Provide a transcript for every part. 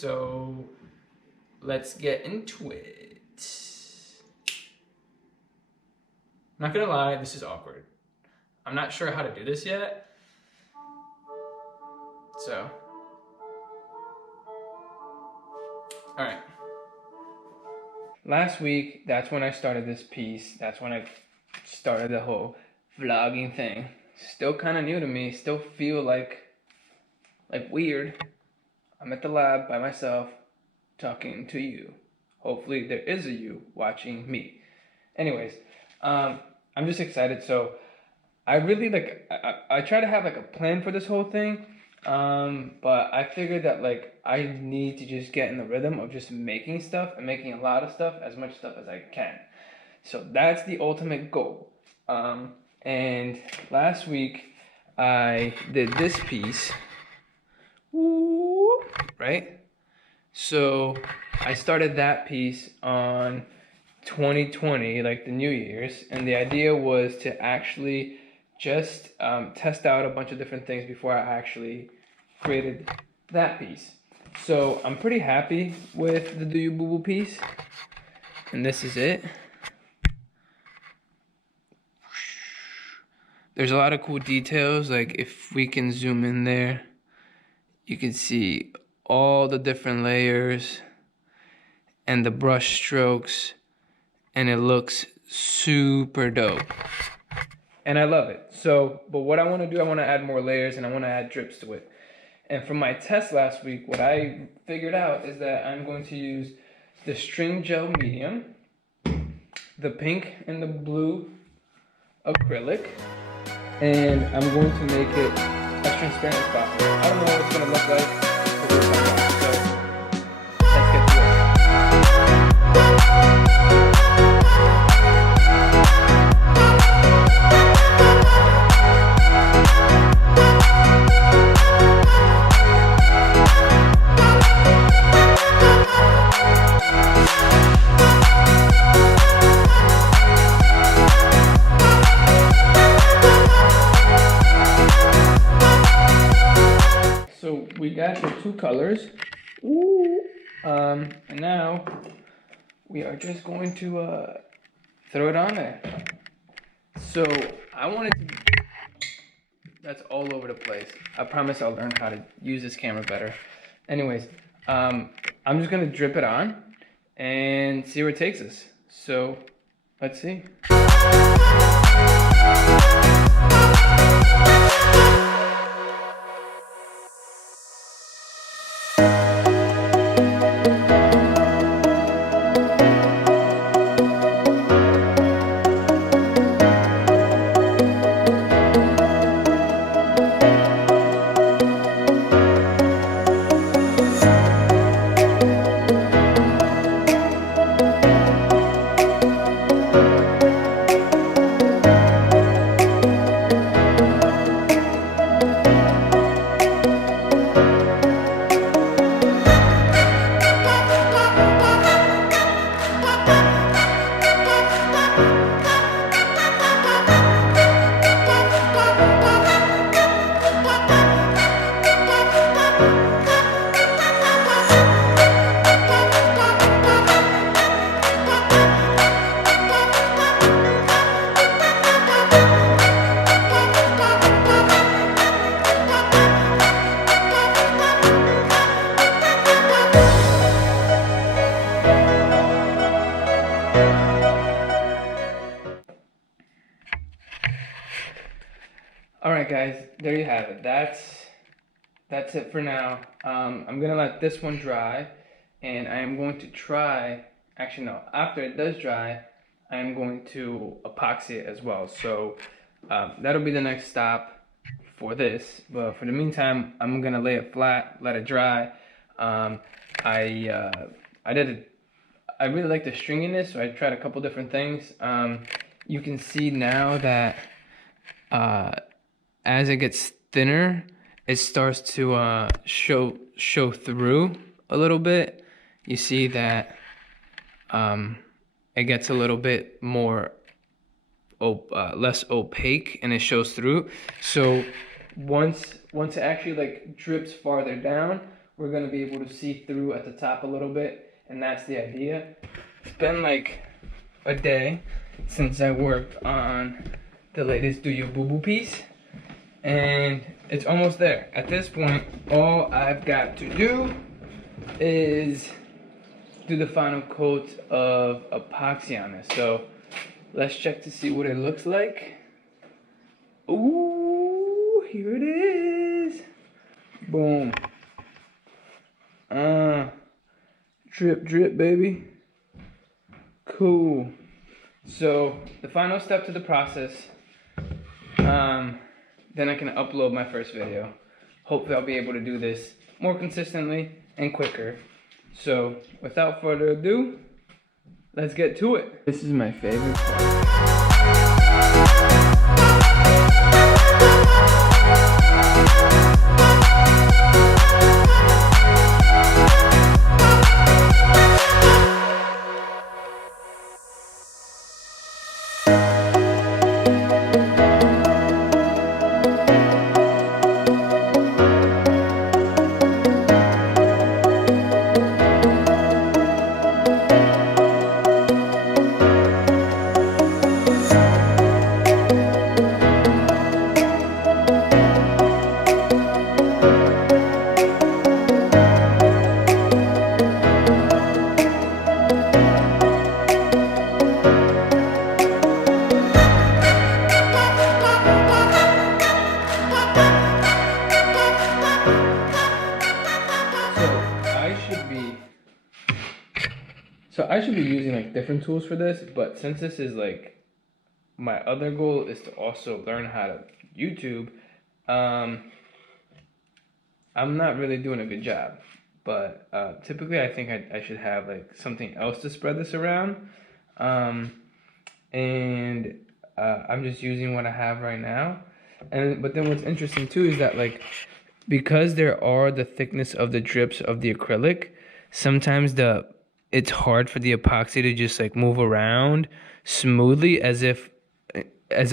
So let's get into it. I'm not gonna lie, this is awkward. I'm not sure how to do this yet. So, all right. Last week, that's when I started this piece. That's when I started the whole vlogging thing. Still kind of new to me. Still feel like weird. I'm at the lab by myself talking to you. Hopefully there is a you watching me. Anyways, I'm just excited. So I really I try to have like a plan for this whole thing. But I figured that like I need to just get in the rhythm of just making stuff and making a lot of stuff, as much stuff as I can. So that's the ultimate goal. And last week I did this piece, right? So I started that piece on 2020, like the New Year's, and the idea was to actually just test out a bunch of different things before I actually created that piece. So I'm pretty happy with the Do You Boo Boo piece, and this is it. There's a lot of cool details, like if we can zoom in there, you can see all the different layers and the brush strokes, and it looks super dope. And I love it. So, but what I want to do, I want to add more layers and I want to add drips to it. And from my test last week, what I figured out is that I'm going to use the string gel medium, the pink and the blue acrylic, and I'm going to make it as transparent as possible. I don't know what it's going to look like, but we'll find out. So let's get to it. So we got the two colors. And now we are just going to throw it on there. So I wanted to, that's all over the place. I promise I'll learn how to use this camera better. Anyways, I'm just gonna drip it on and see where it takes us. So let's see. Alright guys, there you have it. That's it for now. I'm gonna let this one dry, and I am going to try, actually no, after it does dry, I am going to epoxy it as well. So that'll be the next stop for this, but for the meantime, I'm gonna lay it flat, let it dry. I really like the stringiness, so I tried a couple different things. You can see now that as it gets thinner, it starts to show through a little bit. You see that it gets a little bit more less opaque, and it shows through. So once it actually like drips farther down, we're gonna be able to see through at the top a little bit, and that's the idea. It's been like a day since I worked on the latest Do You Boo Boo piece, and it's almost there. At this point, all I've got to do is do the final coat of epoxy on this. So let's check to see what it looks like. Ooh, here it is. Boom. Drip, drip, baby. Cool. So the final step to the process, then I can upload my first video. Hopefully I'll be able to do this more consistently and quicker. So without further ado, let's get to it. This is my favorite part. So I should be using like different tools for this, but since this is like my other goal is to also learn how to YouTube, I'm not really doing a good job. But typically I think I should have like something else to spread this around. I'm just using what I have right now. But then what's interesting too is that like, because there are the thickness of the drips of the acrylic, sometimes it's hard for the epoxy to just like move around smoothly as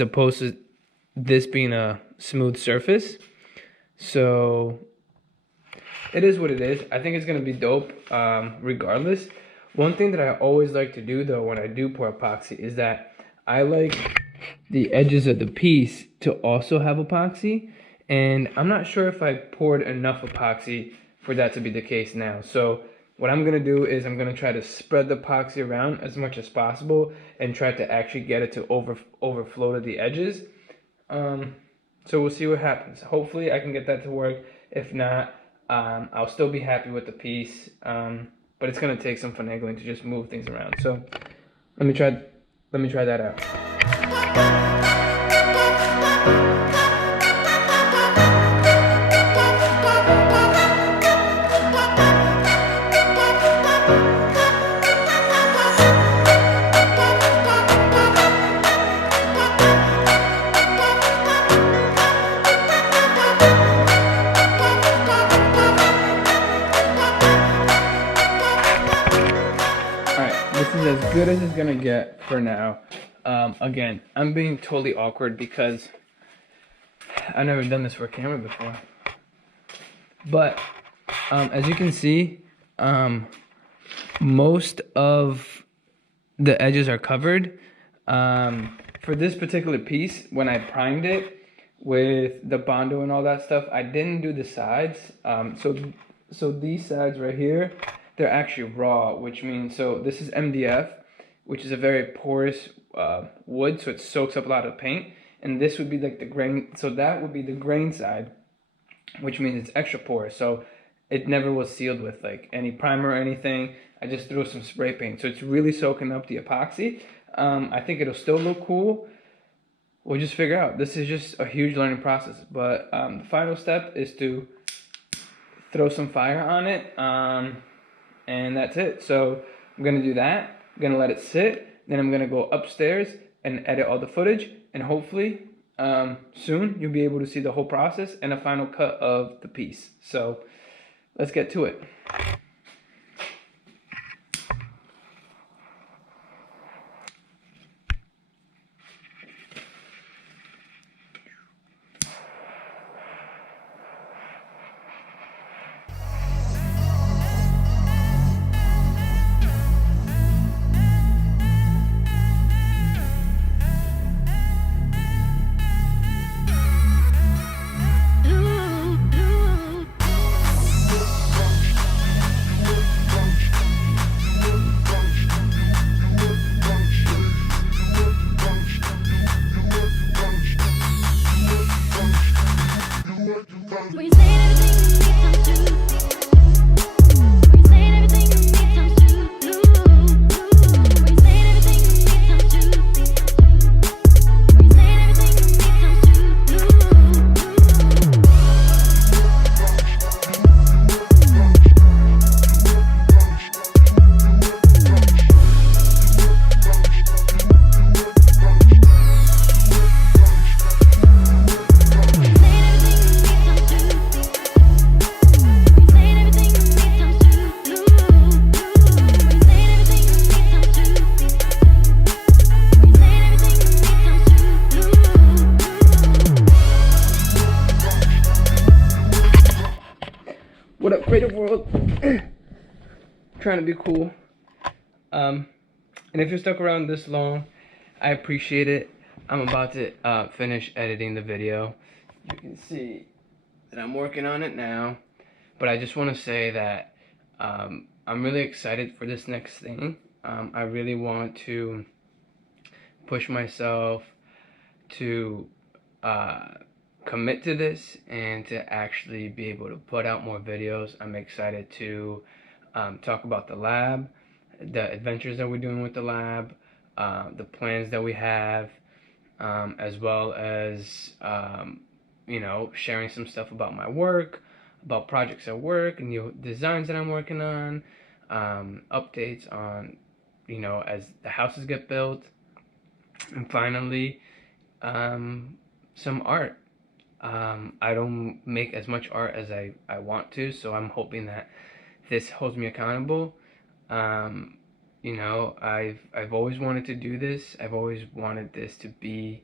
opposed to this being a smooth surface. So it is what it is. I think it's gonna be dope regardless. One thing that I always like to do though when I do pour epoxy is that I like the edges of the piece to also have epoxy, and I'm not sure if I poured enough epoxy for that to be the case now. So what I'm gonna do is I'm gonna try to spread the epoxy around as much as possible and try to actually get it to overflow to the edges. So we'll see what happens. Hopefully I can get that to work. If not, I'll still be happy with the piece, but it's gonna take some finagling to just move things around. So let me try that out. As good as it's gonna get for now. Again, I'm being totally awkward because I've never done this for a camera before. But as you can see, most of the edges are covered. For this particular piece, when I primed it with the Bondo and all that stuff, I didn't do the sides. So these sides right here, they're actually raw, which means, so this is MDF, which is a very porous wood, so it soaks up a lot of paint. And this would be like the grain, so that would be the grain side, which means it's extra porous. So it never was sealed with like any primer or anything. I just threw some spray paint. So it's really soaking up the epoxy. I think it'll still look cool. We'll just figure out. This is just a huge learning process. But the final step is to throw some fire on it. And that's it. So I'm gonna do that. I'm gonna let it sit. Then I'm gonna go upstairs and edit all the footage. And hopefully soon you'll be able to see the whole process and a final cut of the piece. So let's get to it. trying to be cool. And if you're stuck around this long, I appreciate it. I'm about to finish editing the video. You can see that I'm working on it now. But I just want to say that I'm really excited for this next thing. I really want to push myself to commit to this and to actually be able to put out more videos. I'm excited to talk about the lab, the adventures that we're doing with the lab, the plans that we have, as well as you know, sharing some stuff about my work, about projects at work, new designs that I'm working on, updates on, you know, as the houses get built, and finally some art. I don't make as much art as I want to, so I'm hoping that this holds me accountable. You know, I've always wanted to do this. I've always wanted this to be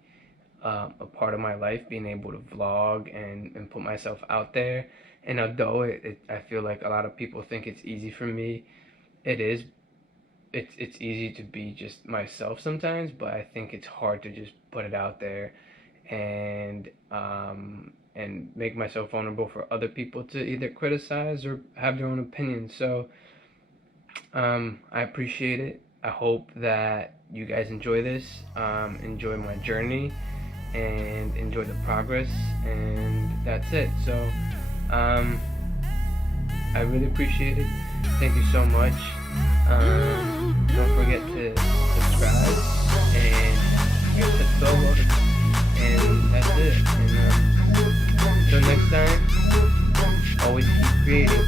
a part of my life, being able to vlog and put myself out there. And although I feel like a lot of people think it's easy for me, it is. It's easy to be just myself sometimes, but I think it's hard to just put it out there and make myself vulnerable for other people to either criticize or have their own opinions. So I appreciate it. I hope that you guys enjoy this, enjoy my journey, and enjoy the progress, and that's it. So I really appreciate it. Thank you so much. Don't forget to subscribe and hit the bell button, and that's it. And until next time, always keep creating.